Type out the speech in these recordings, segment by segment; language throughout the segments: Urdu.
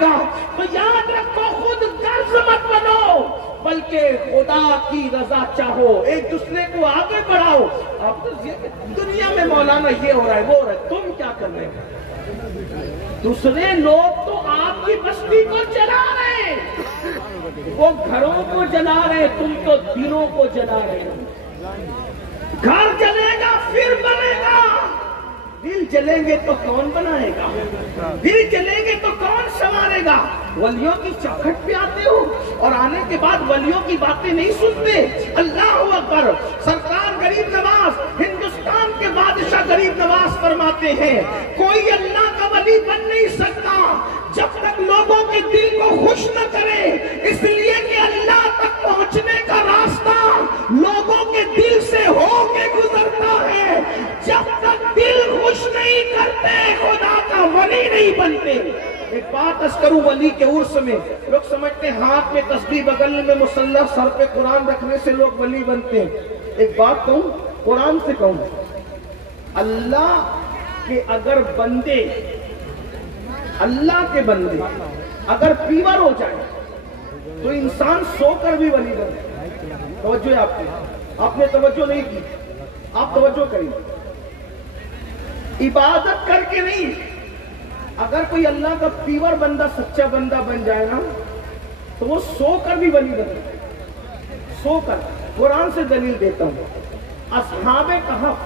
گا. تو یاد رکھو خود غرض مت بنو بلکہ خدا کی رضا چاہو, ایک دوسرے کو آگے بڑھاؤ. اب دنیا میں مولانا یہ ہو رہا ہے وہ ہو رہا ہے, تم کیا کر رہے ہو؟ دوسرے لوگ تو آپ کی بستی کو جلا رہے ہیں, وہ گھروں کو جلا رہے ہیں, تم تو دلوں کو جلا رہے ہو. گھر جلے گا پھر بنے گا, دل جلیں گے تو کون بنائے گا؟ دل جلیں گے تو کون سنوارے گا؟ ولیوں کی چوکھٹ پہ آتے ہو اور آنے کے بعد ولیوں کی باتیں نہیں سنتے. اللہ اکبر. سرکار غریب نواز, ہندوستان کے بادشاہ غریب نواز فرماتے ہیں کوئی اللہ کا ولی بن نہیں سکتا جب تک لوگوں کے دل کو خوش نہ کرے, اس لیے کہ اللہ تک پہنچنے کا راستہ لوگوں کے دل سے ہو کے گزرتا ہے. جب تک دل خوش نہیں کرتے خدا کا ولی نہیں بنتے. ایک بات عرض کروں, ولی کے عرس میں لوگ سمجھتے ہیں ہاتھ میں تسبیح بغل میں مصلی سر پہ قرآن رکھنے سے لوگ ولی بنتے ہیں. ایک بات کہوں, قرآن سے کہوں, اللہ کے اگر بندے, اللہ کے بندے اگر پیور ہو جائے تو انسان سو کر بھی ولی بنتے. توجہ ہے آپ کی, آپ نے توجہ نہیں کی, آپ توجہ کریں. عبادت کر کے نہیں, اگر کوئی اللہ کا پیور بندہ سچا بندہ بن جائے نا تو وہ سو کر بھی ولی بنتا ہے. سو کر. قرآن سے دلیل دیتا ہوں. اصحاب کہف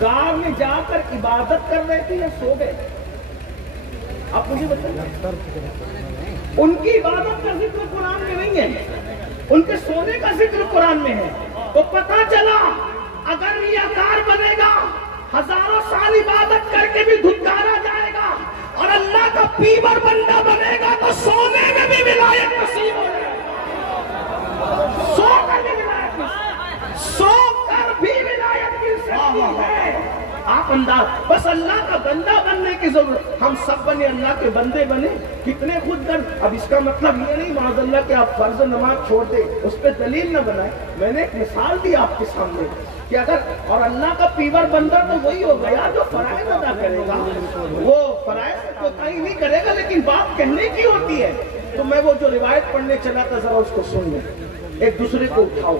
غار میں جا کر عبادت کر رہے تھے یا سو گئے؟ آپ مجھے بتائیں. ان کی عبادت کا ذکر قرآن میں نہیں ہے, ان کے سونے کا ذکر قرآن میں ہے. تو پتہ چلا اگر ریاکار بنے گا ہزاروں سال عبادت کر کے بھی دھتکارا جائے گا, اور اللہ کا پیور بندہ بنے گا تو سونے میں بھی ولایت نصیب ہو جائے گا. سو کر بھی ولایت نصیب, سو کر بھی ولایت مل سکتی ہے. آپ انداز, بس اللہ کا بندہ بننے کی ضرورت. ہم سب بنے اللہ کے بندے بنے, کتنے خود در. اب اس کا مطلب یہ نہیں معاذ اللہ کہ آپ فرض نماز چھوڑ دیں, اس پہ دلیل نہ بنائیں. میں نے ایک مثال دی آپ کے سامنے کہ اگر, اور اللہ کا پیور بندہ تو وہی ہو گیا جو فرائض ادا کرے گا, وہ فرائض سے کوتاہی نہیں کرے گا, لیکن بات کہنے کی ہوتی ہے. تو میں وہ جو روایت پڑھنے چلا تھا ذرا اس کو سن لیں. ایک دوسرے کو اٹھاؤ,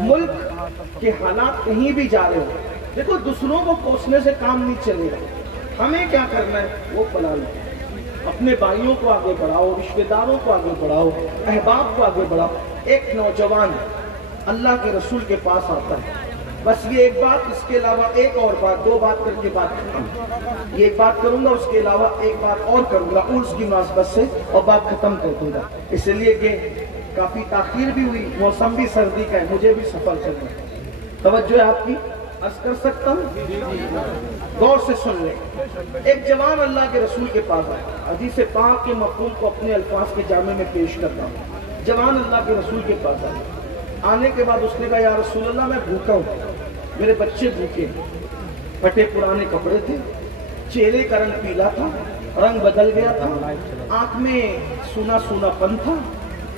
ملک کے حالات کہیں بھی جا رہے ہو, دیکھو دوسروں کو کوسنے سے کام نہیں چلے گا. ہمیں کیا کرنا ہے وہ پلا لیں. اپنے بھائیوں کو آگے بڑھاؤ, رشتہ داروں کو آگے بڑھاؤ, احباب کو آگے بڑھاؤ. ایک نوجوان اللہ کے رسول کے پاس آتا ہے, بس یہ ایک بات, اس کے علاوہ ایک اور بات, دو بات کر کے بات ختم. یہ ایک بات کروں گا, اس کے علاوہ ایک بات اور کروں گا عرس کی مناسبت سے, اور بات ختم کر دوں گا. اس لیے کہ کافی تاخیر بھی ہوئی, موسم بھی سردی کا ہے, مجھے بھی سفر کرنا ہے. توجہ ہے آپ کی, عرض کر سکتا ہوں, غور سے سن لیں. ایک جوان اللہ کے رسول کے پاس آیا, حدیث پاک کے مفہوم کو اپنے الفاظ کے جامع میں پیش کرتا ہوں. جوان اللہ کے رسول کے پاس آیا, آنے کے بعد اس نے کہا یا رسول اللہ میں بھوکا ہوں, میرے بچے بھوکے, پھٹے پرانے کپڑے تھے, چہرے کا رنگ پیلا تھا, رنگ بدل گیا تھا, آنکھ میں سونا سونا پن تھا,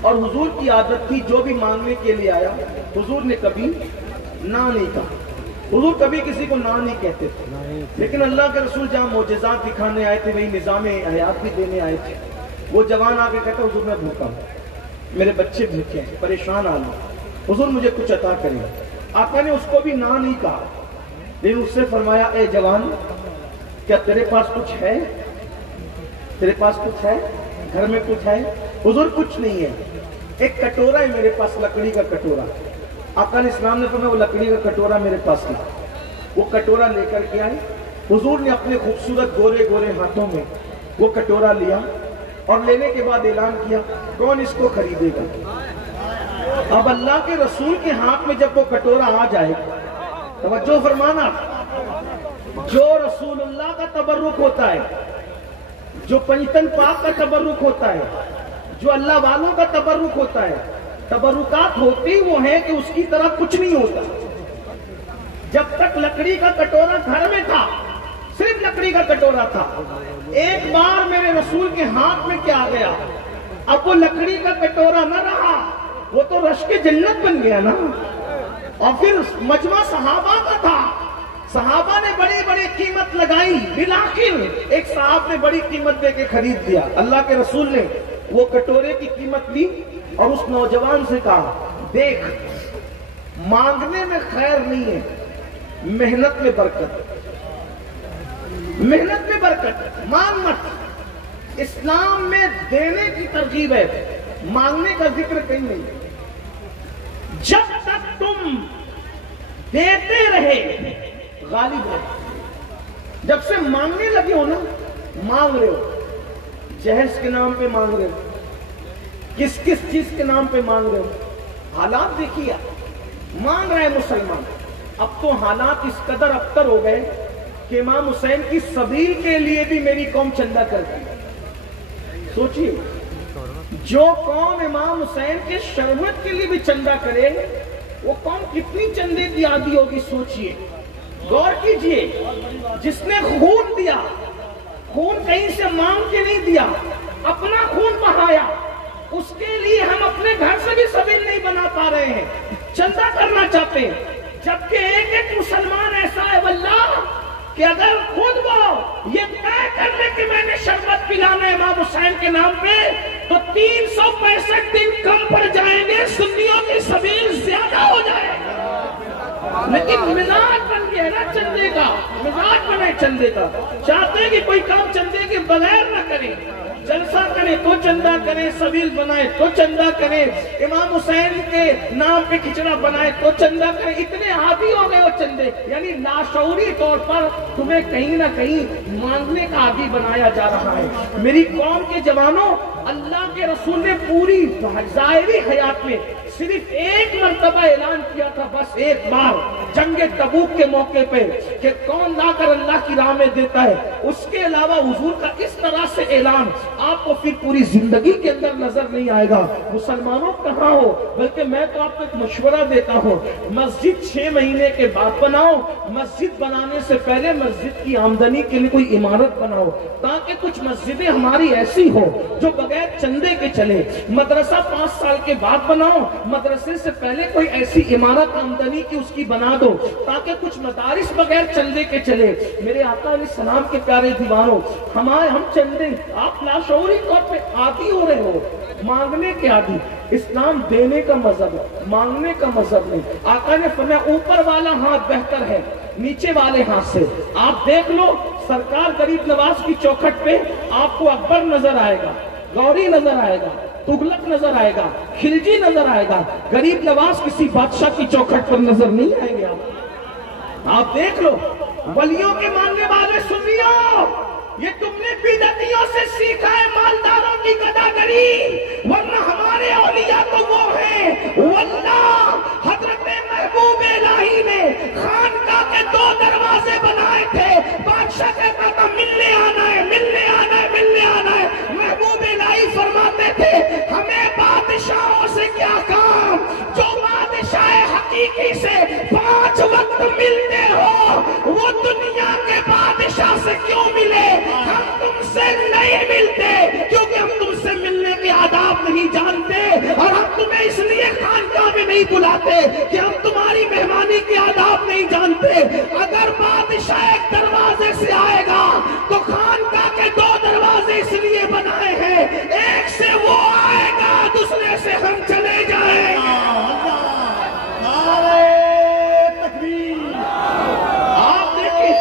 اور حضور کی عادت تھی جو بھی مانگنے کے لیے آیا حضور نے کبھی نہ نہیں کہا. حضور کبھی کسی کو نہ نہیں کہتے تھے, لیکن اللہ کے رسول جہاں معجزات دکھانے آئے تھے وہی نظام حیات بھی دینے آئے تھے. وہ جوان آ کے کہتا حضور میں بھوکا ہوں, میرے بچے بھوکے ہیں, پریشان آ رہے, حضور مجھے کچھ عطا کریں. آقا نے اس کو بھی نہ نہیں کہا, لیکن اس سے فرمایا اے جوان کیا تیرے پاس کچھ ہے, تیرے پاس کچھ ہے, گھر میں کچھ ہے؟ حضور کچھ نہیں ہے, ایک کٹورا ہے میرے پاس, لکڑی کا کٹورا. آقا نے اسلام نے فرمایا وہ لکڑی کا کٹورا میرے پاس ہے. وہ کٹورا لے کر کے آئے, حضور نے اپنے خوبصورت گورے گورے ہاتھوں میں وہ کٹورا لیا, اور لینے کے بعد اعلان کیا کون اس کو خریدے گا. اب اللہ کے رسول کے ہاتھ میں جب وہ کٹورا آ جائے, توجہ فرمانا, جو رسول اللہ کا تبرک ہوتا ہے, جو پنجتن پاک کا تبرک ہوتا ہے, جو اللہ والوں کا تبرک ہوتا ہے, تبرکات ہوتی وہ ہیں کہ اس کی طرح کچھ نہیں ہوتا. جب تک لکڑی کا کٹورا گھر میں تھا, صرف لکڑی کا کٹورا تھا, ایک بار میرے رسول کے ہاتھ میں کیا گیا, اب وہ لکڑی کا کٹورا نہ رہا, وہ تو رشک جنت بن گیا نا. اور پھر مجمع صحابہ کا تھا, صحابہ نے بڑی بڑی قیمت لگائی، بالآخر ایک صاحب نے بڑی قیمت دے کے خرید دیا۔ اللہ کے رسول نے وہ کٹورے کی قیمت لی اور اس نوجوان سے کہا، دیکھ مانگنے میں خیر نہیں ہے، محنت میں برکت، محنت میں برکت، مانگ مت۔ اسلام میں دینے کی ترغیب ہے، مانگنے کا ذکر کہیں نہیں۔ جب تک تم دیتے رہے غالب رہے، جب سے مانگنے لگے ہو نا، مانگ رہے ہو، جہیز کے نام پہ مانگ رہے ہو، کس کس چیز کے نام پہ مانگ رہے ہو، حالات دیکھیے، مانگ رہے مسلمان۔ اب تو حالات اس قدر ابتر ہو گئے کہ امام حسین کی سبیل کے لیے بھی میری قوم چندہ کرتی ہے۔ سوچیے، جو قوم امام حسین کے شرمت کے لیے بھی چندہ کرے، وہ قوم کتنی چندے کی عادی ہوگی، سوچیے، غور کیجئے۔ جس نے خون دیا، خون کہیں سے مانگ کے نہیں دیا، اپنا خون بہایا، اس کے لیے ہم اپنے گھر سے بھی سبیل نہیں بنا پا رہے ہیں، چندہ کرنا چاہتے ہیں۔ جبکہ ایک ایک مسلمان ایسا ہے واللہ کہ اگر خود وہ یہ طے کر لے کہ میں نے شربت پلانا ہے امام حسین کے نام پہ، تو 365 دن کم پڑ جائیں گے، سنیوں کی سبیل زیادہ ہو جائے گا۔ لیکن مزاج بن گیا نا چندے کا، مزاج بنے چندے کا، چاہتے ہیں کہ کوئی کام چندے کے بغیر نہ کرے، جلسہ کرے تو چندہ کرے، سبیل بنائے تو چندہ کرے، امام حسین کے نام پہ کھچڑا بنائے تو چندہ کرے۔ اتنے عادی ہو گئے وہ چندے، یعنی لاشعوری طور پر تمہیں کہیں نہ کہیں مانگنے کا عادی بنایا جا رہا ہے۔ میری قوم کے جوانوں، اللہ کے رسول نے پوری ظاہری حیات میں صرف ایک مرتبہ اعلان کیا تھا، بس ایک بار، جنگ تبوک کے موقع پہ، کہ کون لا کر اللہ کی راہ میں دیتا ہے۔ اس کے علاوہ حضور کا اس طرح سے اعلان آپ کو پھر پوری زندگی کے اندر نظر نہیں آئے گا۔ مسلمانوں کہاں ہو، بلکہ میں تو آپ کو ایک مشورہ دیتا ہوں، مسجد 6 مہینے کے بعد بناؤ، مسجد بنانے سے پہلے مسجد کی آمدنی کے لیے کوئی عمارت بناؤ، تاکہ کچھ مسجدیں ہماری ایسی ہو جو بغیر چندے کے چلے۔ مدرسہ 5 سال کے بعد بناؤ، مدرسے سے پہلے کوئی ایسی عمارت آمدنی کی اس کی بنا دو، تاکہ کچھ مدارس بغیر چندے کے چلے۔ میرے آقا علیہ السلام کے پیارے دیوانوں، ہم چندے، آپ لاشعوری طور پہ عادی ہو رہے ہو، مانگنے کے عادی۔ اسلام دینے کا مذہب ہے، مانگنے کا مذہب نہیں۔ آقا نے فرمایا اوپر والا ہاتھ بہتر ہے نیچے والے ہاتھ سے۔ آپ دیکھ لو، سرکار غریب نواز کی چوکھٹ پہ آپ کو اکبر نظر آئے گا، غوری نظر آئے گا، تغلق نظر آئے گا، خلجی نظر آئے گا، غریب نواز کسی بادشاہ کی چوکھٹ پر نظر نہیں آئیں گے۔ آپ دیکھ لو، ولیوں کے ماننے والے سنیو، یہ تم نے بدعتیوں سے سیکھا ہے مالداروں کی گداگری، ورنہ ہمارے اولیاء تو وہ ہیں۔ واللہ حضرت محبوب الہی نے خانقاہ کے 2 دروازے بنائے تھے، بادشاہ کہتا تھا ملنے آنا ہے، ملنے آنا ہے، ملنے آنا ہے، محبوب الہی فرماتے تھے ہمیں بادشاہوں سے کیا کام، جو بادشاہ حقیقی سے 5 وقت ملتے ہو، وہ دنیا کے بادشاہ سے کیوں ملے؟ ہم تم سے نہیں ملتے کیونکہ ہم تم سے ملنے کے آداب نہیں جانتے، اور ہم تمہیں اس لیے خانقاہ میں نہیں بلاتے کہ ہم تمہاری مہمانی کے آداب نہیں جانتے۔ اگر بادشاہ ایک دروازے سے آئے گا تو خانقاہ کے 2 دروازے اس لیے بنائے ہیں، ایک سے وہ آئے گا، دوسرے سے ہم چلے جائیں گے۔ آپ دیکھیں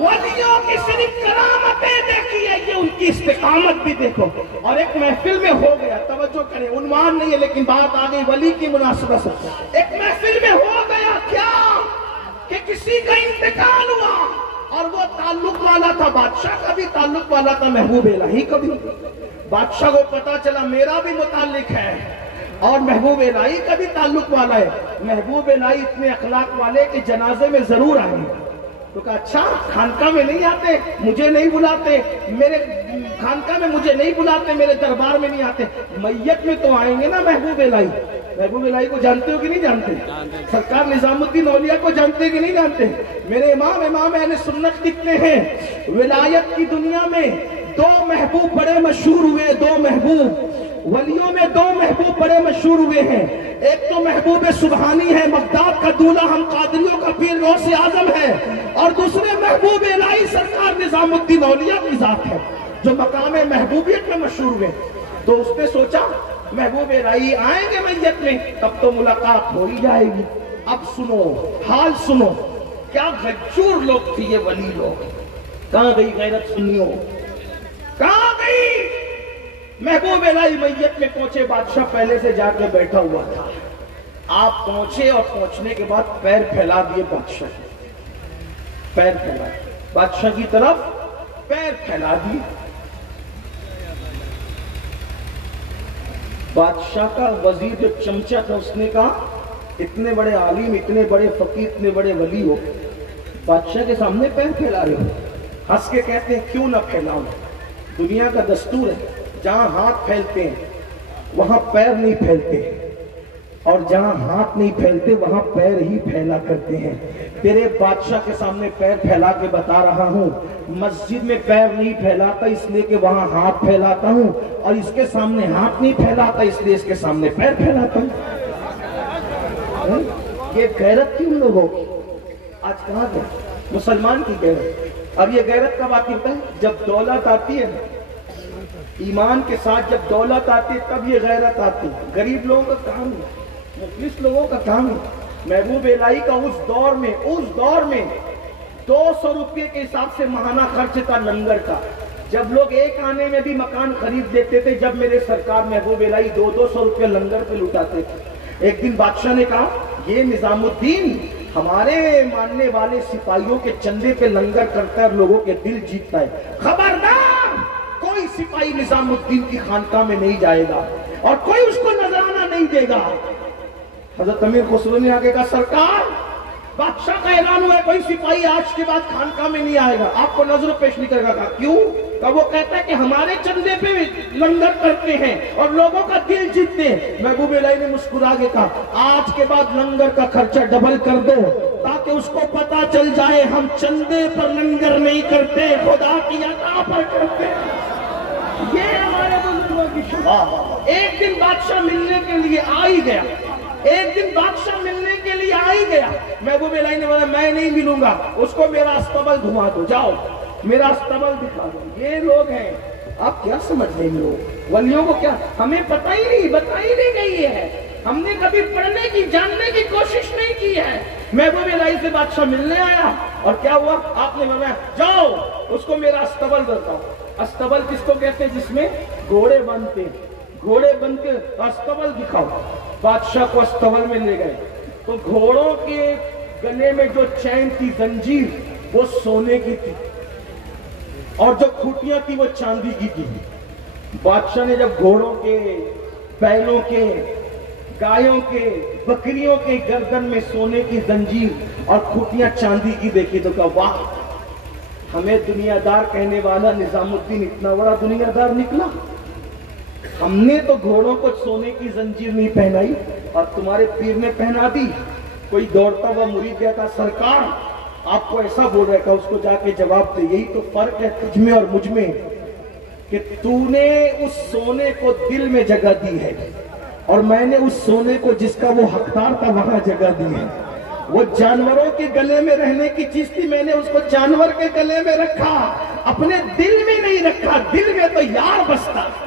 ولیوں کی صرف کرامتیں دیکھیے، یہ ان کی استقامت بھی دیکھو۔ اور ایک محفل میں ہو گیا، توجہ کریں، عنوان نہیں ہے لیکن بات آ گئی ولی کی مناسبت سے، ایک محفل میں ہو گیا کیا کہ کسی کا انتقال ہوا، اور وہ تعلق والا تھا، بادشاہ کا بھی تعلق والا تھا، محبوب الہی کا بھی۔ بادشاہ کو پتا چلا میرا بھی متعلق ہے اور محبوب الہی کا بھی تعلق والا ہے۔ محبوب الہی اتنے اخلاق والے کہ جنازے میں ضرور آئیں گے۔ تو کہا اچھا خانقاہ میں نہیں آتے، مجھے نہیں بلاتے، میرے خانقاہ میں مجھے نہیں بلاتے، میرے دربار میں نہیں آتے، میت میں تو آئیں گے نا محبوب الہی۔ محبوب الہی کو جانتے ہو کہ نہیں جانتے؟ سرکار نظام الدین اولیاء کو جانتے کہ نہیں جانتے؟ میرے امام اہل سنت لکھتے ہیں ولایت کی دنیا میں 2 محبوب بڑے مشہور ہوئے، 2 محبوب، ولیوں میں دو محبوب بڑے مشہور ہوئے ہیں، ایک تو محبوب سبحانی ہے، مقداد کا دولہ، ہم قادریوں کا پیر غوث اعظم ہے، اور دوسرے محبوب الہی سرکار نظام الدین اولیاء کی ذات ہے جو مقام محبوبیت میں مشہور ہوئے۔ تو اس نے سوچا محبوب الہی آئیں گے میت میں تب تو ملاقات ہو ہی جائے گی۔ اب سنو حال سنو، کیا غجور لوگ تھے یہ ولی لوگ۔ کہاں گئی غیرت سنیوں، کہاں گئی؟ محبوب الہی میت میں پہنچے، بادشاہ پہلے سے جا کے بیٹھا ہوا تھا۔ آپ پہنچے اور پہنچنے کے بعد پیر پھیلا دیے بادشاہ کی، پیر پھیلائے بادشاہ کی طرف، پیر پھیلا دیے۔ بادشاہ کا وزیر جو چمچہ تھا اس نے کہا اتنے بڑے عالم، اتنے بڑے فقیر، اتنے بڑے ولی ہو، بادشاہ کے سامنے پیر پھیلا رہے ہو؟ ہنس کے کہتے ہیں کیوں نہ پھیلاؤں، دنیا کا دستور ہے جہاں ہاتھ پھیلتے ہیں وہاں پیر نہیں پھیلتے، اور جہاں ہاتھ نہیں پھیلتے وہاں پیر ہی پھیلا کرتے ہیں۔ تیرے بادشاہ کے سامنے پیر پھیلا کے بتا رہا ہوں، مسجد میں پیر نہیں پھیلاتا اس لیے کہ وہاں ہاتھ پھیلاتا ہوں، اور اس کے سامنے ہاتھ نہیں پھیلاتا اس لیے اس کے سامنے پیر پھیلاتا ہوں۔ یہ غیرت کی ان لوگوں کی آج کہاں گئے؟ مسلمان کی غیرت۔ اب یہ غیرت کب آتی ہے؟ جب دولت آتی ہے، ایمان کے ساتھ جب دولت آتی ہے تب یہ غیرت آتی ہے۔ غریب لوگوں کا کام ہے، مفلس لوگوں کا کام ہے۔ محبوب الہی کا اس دور میں 200 روپے کے حساب سے ماہانہ خرچ تھا لنگر کا۔ جب لوگ ایک آنے میں بھی مکان خرید لیتے تھے، جب میرے سرکار محبوب الہی 200 روپے لنگر پہ لٹاتے تھے۔ ایک دن بادشاہ نے کہا یہ نظام الدین ہمارے ماننے والے سپاہیوں کے چندے پہ لنگر کرتا ہے اور لوگوں کے دل جیتتا ہے، خبردار کوئی سپاہی نظام الدین کی خانقاہ میں نہیں جائے گا اور کوئی اس کو نذرانہ نہیں دے گا۔ حضرت امیر خسرو نے آگے کہا سرکار بادشاہ کا اعلان ہوا ہے کوئی سپاہی آج کے بعد خانقاہ میں نہیں آئے گا، آپ کو نظر پیش نہیں کرے گا۔ کہا کیوں؟ کہ وہ کہتا ہے کہ ہمارے چندے پہ لنگر کرتے ہیں اور لوگوں کا دل جیتتے ہیں۔ محبوب الہی نے مسکرا کے کہا آج کے بعد لنگر کا خرچہ ڈبل کر دو تاکہ اس کو پتا چل جائے ہم چندے پر لنگر نہیں کرتے، خدا کی عطا پر کرتے ہیں۔ یہ ہمارے بزرگوں کی شباب۔ ایک دن بادشاہ ملنے کے لیے آ ہی گیا، ایک دن بادشاہ ملنے کے لیے آ ہی گیا۔ محبوب الہی نے بولا میں نہیں ملوں گا، اس کو میرا استبل گھما دو، جاؤ میرا استبل دکھا دو۔ یہ لوگ ہیں، آپ کیا سمجھ رہے ہیں لوگ؟ ولیوں کو کیا ہمیں پتہ ہی نہیں، بتائی نہیں گئی ہے، ہم نے کبھی پڑھنے کی جاننے کی کوشش نہیں کی ہے۔ محبوب الہی سے بادشاہ ملنے آیا اور کیا ہوا؟ آپ نے فرمایا جاؤ اس کو میرا استبل بتاؤ۔ استبل کس کو کہتے ہیں؟ جس میں گھوڑے بنتے، گھوڑے بن کے استبل دکھاؤ۔ بادشاہ کو استبل میں لے گئے تو گھوڑوں کے گلے میں جو چین تھی، زنجیر، وہ سونے کی تھی اور جو کھوٹیاں تھی وہ چاندی کی تھی۔ بادشاہ نے جب گھوڑوں کے، بیلوں کے، گایوں کے، بکریوں کے گردن میں سونے کی زنجیر اور کھوٹیاں چاندی کی دیکھی تو کہا واہ، ہمیں دنیا دار کہنے والا نظام الدین اتنا بڑا دنیا دار نکلا۔ ہم نے تو گھوڑوں کو سونے کی زنجیر نہیں پہنائی اور تمہارے پیر نے پہنا دی۔ کوئی دوڑتا ہوا مرید گیا، کہا سرکار آپ کو ایسا بول رہا تھا، اس کو جا کے جواب دے یہی تو فرق ہے تجھ میں اور مجھ میں کہ تو نے اس سونے کو دل میں جگہ دی ہے اور میں نے اس سونے کو جس کا وہ حقدار تھا وہاں جگہ دی ہے۔ وہ جانوروں کے گلے میں رہنے کی چیز تھی، میں نے اس کو جانور کے گلے میں رکھا، اپنے دل میں نہیں رکھا۔ دل میں تو یار بستا ہے،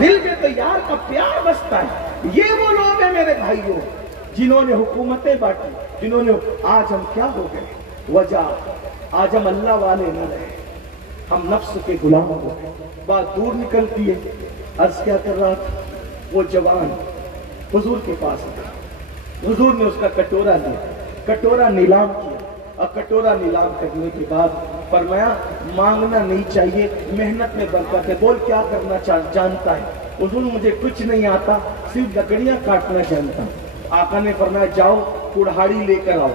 دل میں تو یار کا پیار بستا ہے۔ یہ وہ لوگ ہیں میرے بھائیوں جنہوں نے حکومتیں بانٹی، جنہوں نے آج ہم کیا ہو گئے؟ وجہ آج ہم اللہ والے نہ رہے، ہم نفس کے غلام ہو گئے۔ بات دور نکلتی ہے۔ عرض کیا کر رہا تھا؟ وہ جوان حضور کے پاس آیا، حضور نے اس کا کٹورا لیا، کٹورا نیلام کیا اور کٹورا نیلام کرنے کے بعد فرمایا مانگنا نہیں چاہیے، محنت میں برکت ہے، بول کیا کرنا جانتا ہے؟ حضور مجھے کچھ نہیں آتا، صرف لکڑیاں کاٹنا جانتا ہوں۔ آقا نے فرمایا جاؤ کڑھاڑی لے کر آؤ۔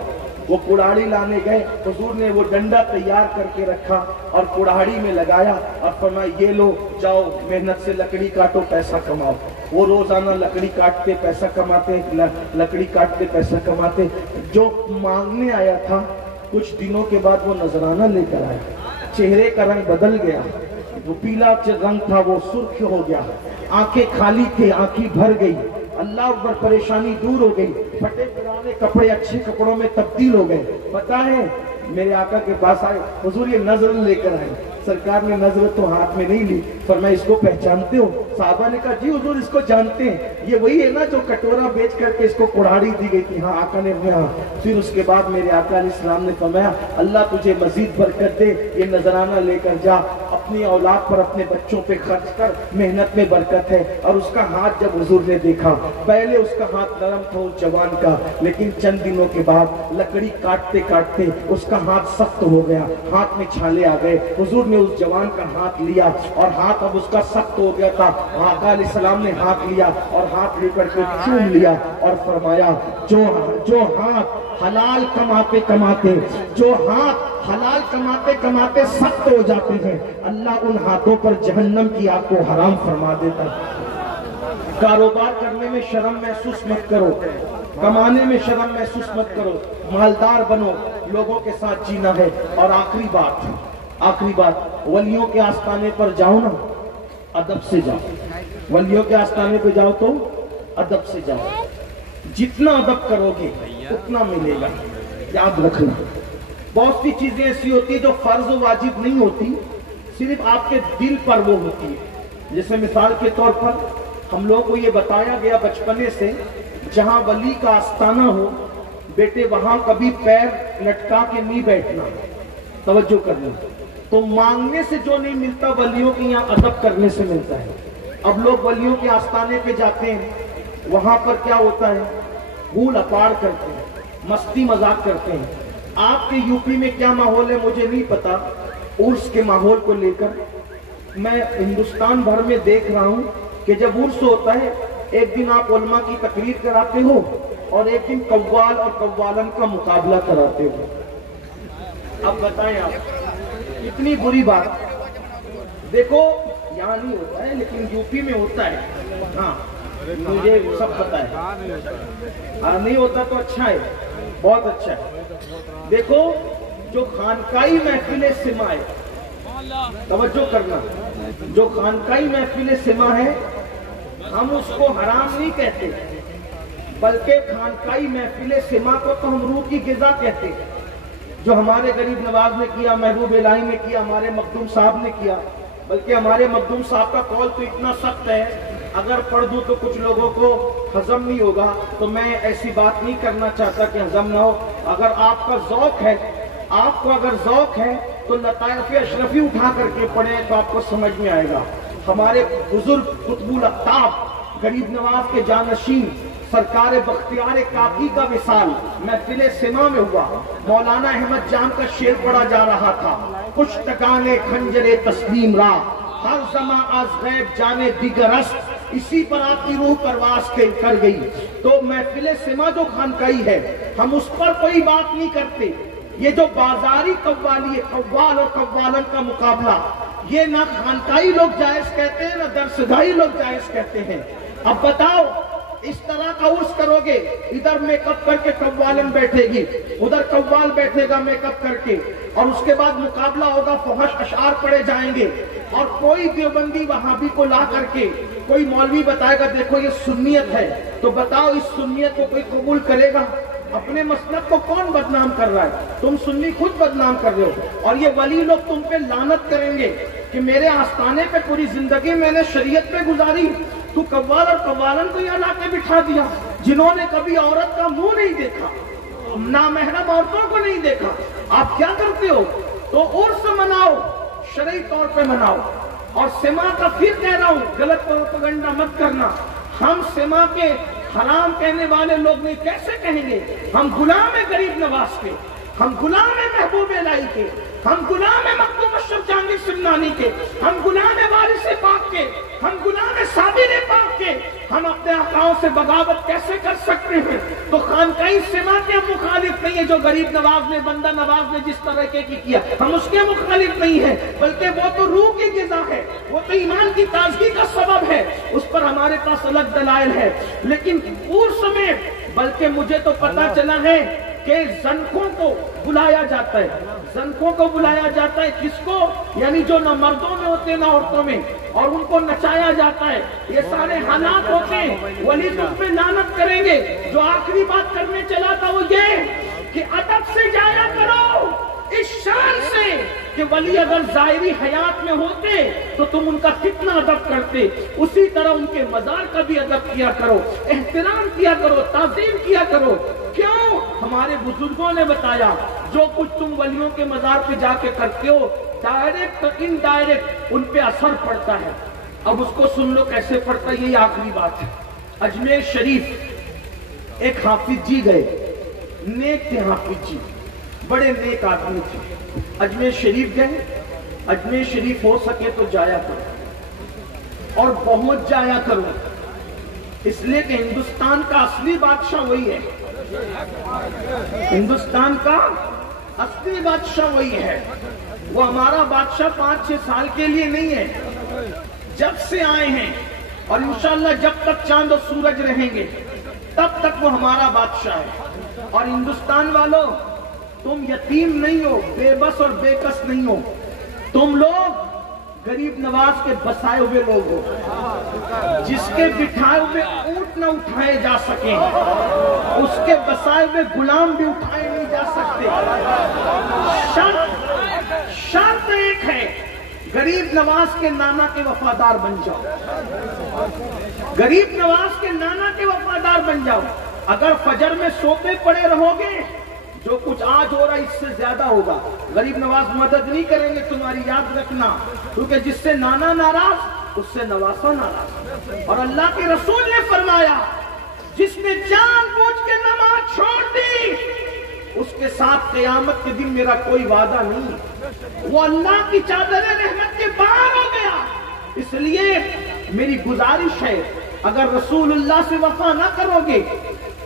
وہ کڑھاڑی لانے گئے، حضور نے وہ ڈنڈا تیار کر کے رکھا اور کڑھاڑی میں لگایا اور فرمایا یہ لو جاؤ محنت سے لکڑی کاٹو، پیسہ کماؤ۔ وہ روزانہ لکڑی کاٹتے پیسہ کماتے، لکڑی کاٹتے پیسہ کماتے۔ جو مانگنے آیا تھا کچھ دنوں کے بعد وہ نذرانہ لے کر آیا، چہرے کا رنگ بدل گیا، وہ پیلا رنگ تھا وہ سرخ ہو گیا، آنکھیں خالی تھے آنکھیں بھر گئی، اللہ اکبر، پریشانی دور ہو گئی، پھٹے پرانے کپڑے اچھے کپڑوں میں تبدیل ہو گئے۔ پتہ ہے میرے آقا کے پاس آئے، حضور یہ نظر لے کر آئے۔ سرکار نے نظر تو ہاتھ میں نہیں لی، فرمایا اس کو پہچانتے ہو؟ صحابہ نے کہا جی حضور اس کو جانتے ہیں، یہ وہی ہے نا جو کٹورا بیچ کر کے اس کو کڑھاڑی دی گئی تھی۔ ہاں آقا نے کہا۔ پھر اس کے بعد میرے آقا علیہ السلام نے فرمایا اللہ تجھے مزید برکت دے، یہ نذرانہ لے کر جا، اپنی اولاد پر اپنے بچوں پہ خرچ کر، محنت میں برکت ہے۔ اور اس کا ہاتھ جب حضور نے دیکھا، پہلے اس کا ہاتھ نرم تھا اس جوان کا، لیکن چند دنوں کے بعد لکڑی کاٹتے کاٹتے اس کا ہاتھ سخت ہو گیا، ہاتھ میں چھالے آ گئے۔ حضور نے اس جوان کا ہاتھ لیا اور ہاتھ اب اس کا سخت ہو گیا تھا، آقا علیہ السلام نے ہاتھ لیا اور ہاتھ لے کر کے چوم لیا اور فرمایا جو ہاتھ حلال کماتے کماتے، جو ہاتھ حلال کماتے کماتے سخت ہو جاتے ہیں، اللہ ان ہاتھوں پر جہنم کی آگ کو حرام فرما دیتا ہے۔ کاروبار کرنے میں شرم محسوس مت کرو، کمانے میں شرم محسوس مت کرو، مالدار بنو، لوگوں کے ساتھ جینا ہے۔ اور آخری بات، ولیوں کے آستانے پر جاؤ نا، ادب سے جاؤ۔ ولیوں کے آستانے پہ جاؤ تو ادب سے جاؤ، جتنا ادب کرو گے اتنا ملے گا۔ یاد رکھنا بہت سی چیزیں ایسی ہوتی ہیں جو فرض و واجب نہیں ہوتی، صرف آپ کے دل پر وہ ہوتی ہے۔ جیسے مثال کے طور پر ہم لوگوں کو یہ بتایا گیا بچپنے سے، جہاں ولی کا آستانہ ہو بیٹے وہاں کبھی پیر لٹکا کے نہیں بیٹھنا، توجہ کرنا۔ تو مانگنے سے جو نہیں ملتا ولیوں کی یہاں ادب کرنے سے ملتا ہے۔ اب لوگ ولیوں کے آستانے پہ جاتے ہیں، وہاں پر کیا ہوتا ہے؟ بھول اپاڑ کرتے ہیں، مستی مذاق کرتے ہیں۔ آپ کے یو پی میں کیا ماحول ہے مجھے نہیں پتا، عرس کے ماحول کو لے کر میں ہندوستان بھر میں دیکھ رہا ہوں کہ جب عرس ہوتا ہے ایک دن آپ علماء کی تقریر کراتے ہو اور ایک دن قوال اور قوالن کا مقابلہ کراتے ہو۔ اب بتائیں آپ اتنی بری بات، دیکھو یہاں نہیں ہوتا ہے لیکن یو پی میں ہوتا ہے، ہاں مجھے سب پتا ہے، نہیں ہوتا تو اچھا ہے، بہت اچھا ہے۔ دیکھو جو خانقاہی محفل سما ہے، توجہ کرنا، جو خانقاہی محفل سما ہے ہم اس کو حرام نہیں کہتے، بلکہ خانقاہی محفل سما کو تو ہم روح کی غذا کہتے ہیں۔ جو ہمارے غریب نواز نے کیا، محبوب الہی نے کیا، ہمارے مخدوم صاحب نے کیا، بلکہ ہمارے مخدوم صاحب کا قول تو اتنا سخت ہے اگر پڑھ دوں تو کچھ لوگوں کو ہضم نہیں ہوگا، تو میں ایسی بات نہیں کرنا چاہتا کہ ہضم نہ ہو۔ اگر آپ کا ذوق ہے، آپ کو اگر ذوق ہے تو لطائف اشرفی اٹھا کر کے پڑھیں تو آپ کو سمجھ میں آئے گا۔ ہمارے بزرگ قطب الاقطاب غریب نواز کے جانشین سرکار بختیار کاکی کا وصال محفل سما میں ہوا۔ مولانا احمد جان کا شعر پڑھا جا رہا تھا، کشتگان خنجر تسلیم را ہر زمان از غیب جانے دیگر است، اسی پر آپ کی روح پرواز کر گئی۔ تو محفل سما جو خانقاہی ہے ہم اس پر کوئی بات نہیں کرتے۔ یہ جو بازاری قوالی ہے، قوال اور قوالن کا مقابلہ، یہ نہ خانقاہی لوگ جائز کہتے ہیں نہ درسگاہی لوگ جائز کہتے ہیں۔ اب بتاؤ اس طرح کا عرس کرو گے، ادھر میک اپ کر کے قوالن بیٹھے گی، ادھر قوال بیٹھے گا میک اپ کر کے، اور اس کے بعد مقابلہ ہوگا، فحش اشعار پڑھے جائیں گے، اور کوئی دیوبندی وہابی کو لا کر کے کوئی مولوی بتائے گا دیکھو یہ سنیت ہے، تو بتاؤ اس سنیت کو کوئی قبول کرے گا؟ اپنے مسلک کو کون بدنام کر رہا ہے؟ تم سنی خود بدنام کر رہے ہو، اور یہ ولی لوگ تم پہ لعنت کریں گے کہ میرے آستانے پہ پوری زندگی میں نے شریعت پہ گزاری، تو قوال اور قوالن کو یہاں لا کے بٹھا دیا، جنہوں نے کبھی عورت کا منہ نہیں دیکھا، نامحرم عورتوں کو نہیں دیکھا، آپ کیا کرتے ہو؟ تو عرس مناؤ، شرعی طور پہ مناؤ۔ اور سما کا پھر کہہ رہا ہوں غلط پروپیگنڈا مت کرنا، ہم سما کے حرام کہنے والے لوگ نہیں، کیسے کہیں گے؟ ہم غلام ہیں غریب نواز کے، ہم غلام ہیں محبوب الہی کے، ہم غلام ہیں مخدوم اشرف جہانگیر سمنانی کے، ہم غلام ہیں وارث پاک کے، ہم غلام ہیں صابر پاک کے، ہم اپنے آقاؤں سے بغاوت کیسے کر سکتے ہیں؟ تو خانقاہی سما کے مخالف نہیں ہے، جو غریب نواز نے، بندہ نواز نے جس طرح کے کیا ہم اس کے مخالف نہیں ہیں، بلکہ وہ تو روح کی غذا ہے، وہ تو ایمان کی تازگی کا سبب ہے، اس پر ہمارے پاس الگ دلائل ہے۔ لیکن عرس میں بلکہ مجھے تو پتہ چلا ہے کہ زنکوں کو بلایا جاتا ہے، زنکوں کو بلایا جاتا ہے، کس کو؟ یعنی جو نہ مردوں میں ہوتے نہ عورتوں میں، اور ان کو نچایا جاتا ہے۔ یہ سارے حالات ہوتے ہیں۔ ولی تم پہ لعنت کریں گے۔ جو آخری بات کرنے چلا تھا وہ یہ کہ ادب سے جایا کرو، اس شان سے کہ ولی اگر ظاہری حیات میں ہوتے تو تم ان کا کتنا ادب کرتے، اسی طرح ان کے مزار کا بھی ادب کیا کرو، احترام کیا کرو، تعظیم کیا کرو۔ کیوں؟ ہمارے بزرگوں نے بتایا جو کچھ تم ولیوں کے مزار پہ جا کے کرتے ہو، ڈائریکٹ اور انڈائریکٹ ان پہ اثر پڑتا ہے۔ اب اس کو سن لو کیسے پڑتا ہے، یہی آخری بات ہے۔ اجمیر شریف ایک حافظ جی گئے، نیک تھے حافظ جی، بڑے نیک آدمی تھے۔ اجمیر شریف گئے، اجمیر شریف ہو سکے تو جایا کرو اور پہنچ جایا کرو، اس لیے کہ ہندوستان کا اصلی بادشاہ وہی ہے، ہندوستان کا اصلی بادشاہ وہی ہے۔ وہ ہمارا بادشاہ 5-6 سال کے لیے نہیں ہے، جب سے آئے ہیں، اور انشاءاللہ جب تک چاند و سورج رہیں گے تب تک وہ ہمارا بادشاہ ہے۔ اور ہندوستان والوں، تم یتیم نہیں ہو، بے بس اور بے کس نہیں ہو، تم لوگ غریب نواز کے بسائے ہوئے لوگ ہو، جس کے بٹھائے ہوئے اونٹ نہ اٹھائے جا سکیں، اس کے بسائے ہوئے غلام بھی اٹھائے نہیں جا سکتے۔ شرط ایک ہے، غریب نواز کے نانا کے وفادار بن جاؤ، غریب نواز کے نانا کے وفادار بن جاؤ۔ اگر فجر میں سوتے پڑے رہو گے، جو کچھ آج ہو رہا ہے اس سے زیادہ ہوگا۔ غریب نواز مدد نہیں کریں گے تمہاری، یاد رکھنا، کیونکہ جس سے نانا ناراض اس سے نواسا ناراض۔ اور اللہ کے رسول نے فرمایا جس نے جان بوجھ کے نماز چھوڑ دی اس کے ساتھ قیامت کے دن میرا کوئی وعدہ نہیں، وہ اللہ کی چادر رحمت کے باہر ہو گیا۔ اس لیے میری گزارش ہے، اگر رسول اللہ سے وفا نہ کرو گے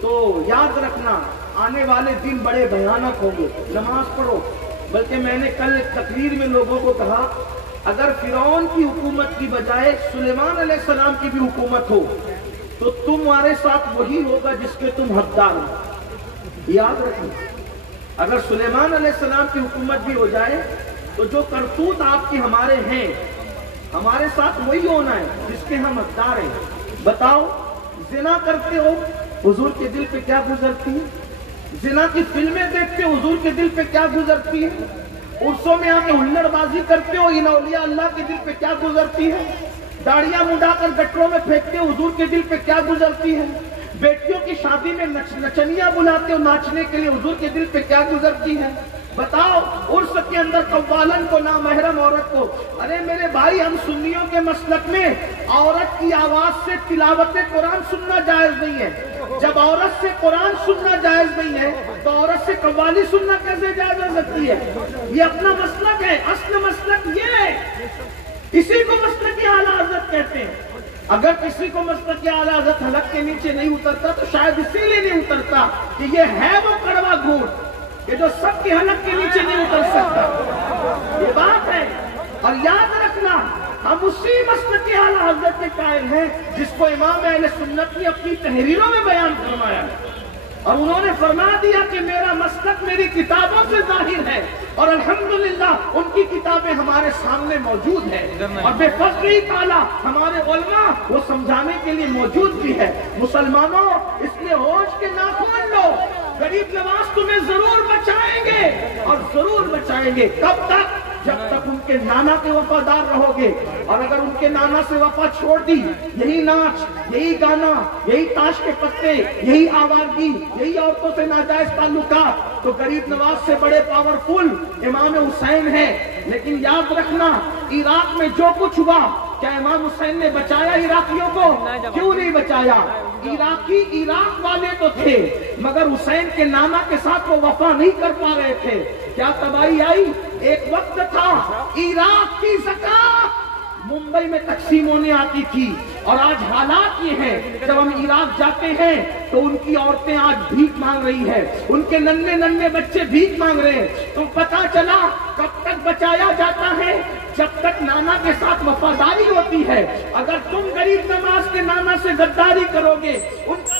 تو یاد رکھنا آنے والے دن بڑے بھیانک ہوں گے۔ نماز پڑھو۔ بلکہ میں نے کل ایک تقریر میں لوگوں کو کہا، اگر فرعون کی حکومت کی بجائے سلیمان علیہ السلام کی بھی حکومت ہو تو تمہارے ساتھ وہی ہوگا جس کے تم حقدار ہو، یاد رکھنا۔ اگر سلیمان علیہ السلام کی حکومت بھی ہو جائے تو جو کرتوت آپ کے ہمارے ہیں، ہمارے ساتھ وہی ہونا ہے جس کے ہم حقدار ہیں۔ بتاؤ، زنا کرتے ہو، حضور کے دل پہ کیا گزرتی ہے؟ زنا کی فلمیں دیکھتے ہو، حضور کے دل پہ کیا گزرتی ہے؟ عرصوں میں آ کے ہلڑ بازی کرتے ہو، ان اولیاء اللہ کے دل پہ کیا گزرتی ہے؟ داڑیاں مڈا کر گٹروں میں پھینکتے ہو، حضور کے دل پہ کیا گزرتی ہے؟ بیٹیوں کی شادی میں نچنیاں بلاتے ہو ناچنے کے لیے، حضور کے دل پہ کیا گزرتی ہے؟ بتاؤ، عرس کے اندر قوالن کو، نامحرم عورت کو۔ ارے میرے بھائی، ہم سنیوں کے مسلک میں عورت کی آواز سے تلاوت قرآن سننا جائز نہیں ہے۔ جب عورت سے قرآن سننا جائز نہیں ہے تو عورت سے قوالی سننا کیسے جائز ہو سکتی ہے؟ یہ اپنا مسلک ہے، اصل مسلک یہ ہے، اسی کو مسلک اعلیٰ حضرت کہتے ہیں۔ اگر کسی کو مسلک اعلیٰ حضرت حلق کے نیچے نہیں اترتا تو شاید اسی لیے نہیں اترتا کہ یہ ہے وہ کڑوا گھونٹ کہ جو سب کے حلق کے نیچے نہیں اتر سکتا۔ یہ بات ہے، اور یاد رکھنا ہم اسی مسلک اعلیٰ حضرت کے قائل ہیں جس کو امام اہل سنت نے اپنی تحریروں میں بیان فرمایا، اور انہوں نے فرما دیا کہ میرا مسلک میری کتابوں سے ظاہر ہے، اور الحمدللہ ان کی کتابیں ہمارے سامنے موجود ہیں، اور بے فضل تعالیٰ ہمارے علماء وہ سمجھانے کے لیے موجود بھی ہے۔ مسلمانوں، اس لیے ہوش کے ناخن لو، غریب نواز تمہیں ضرور بچائیں گے، اور ضرور بچائیں گے۔ کب تک؟ جب تک ان کے نانا کے وفادار رہو گے، اور اگر ان کے نانا سے وفا چھوڑ دی، یہی ناچ، یہی گانا، یہی تاش کے پتے، یہی آوارگی، یہی عورتوں سے ناجائز تعلقات، تو غریب نواز سے بڑے پاورفل امام حسین ہے۔ لیکن یاد رکھنا، عراق میں جو کچھ ہوا، کیا امام حسین نے بچایا عراقیوں کو؟ کیوں نہیں بچایا؟ عراقی عراق والے تو تھے، مگر حسین کے نانا کے ساتھ وہ وفا نہیں کر پا رہے تھے۔ کیا تباہی آئی؟ ایک وقت تھا عراق کی زکات ممبئی میں تقسیم ہونے آتی تھی، اور آج حالات یہ ہیں جب ہم عراق جاتے ہیں تو ان کی عورتیں آج بھیک مانگ رہی ہیں، ان کے ننھے ننھے بچے بھیک مانگ رہے ہیں۔ تو پتا چلا کب تک بچایا جاتا ہے؟ جب تک نانا کے ساتھ وفاداری ہوتی ہے۔ اگر تم غریب نواز کے نانا سے غداری کرو گے، ان کا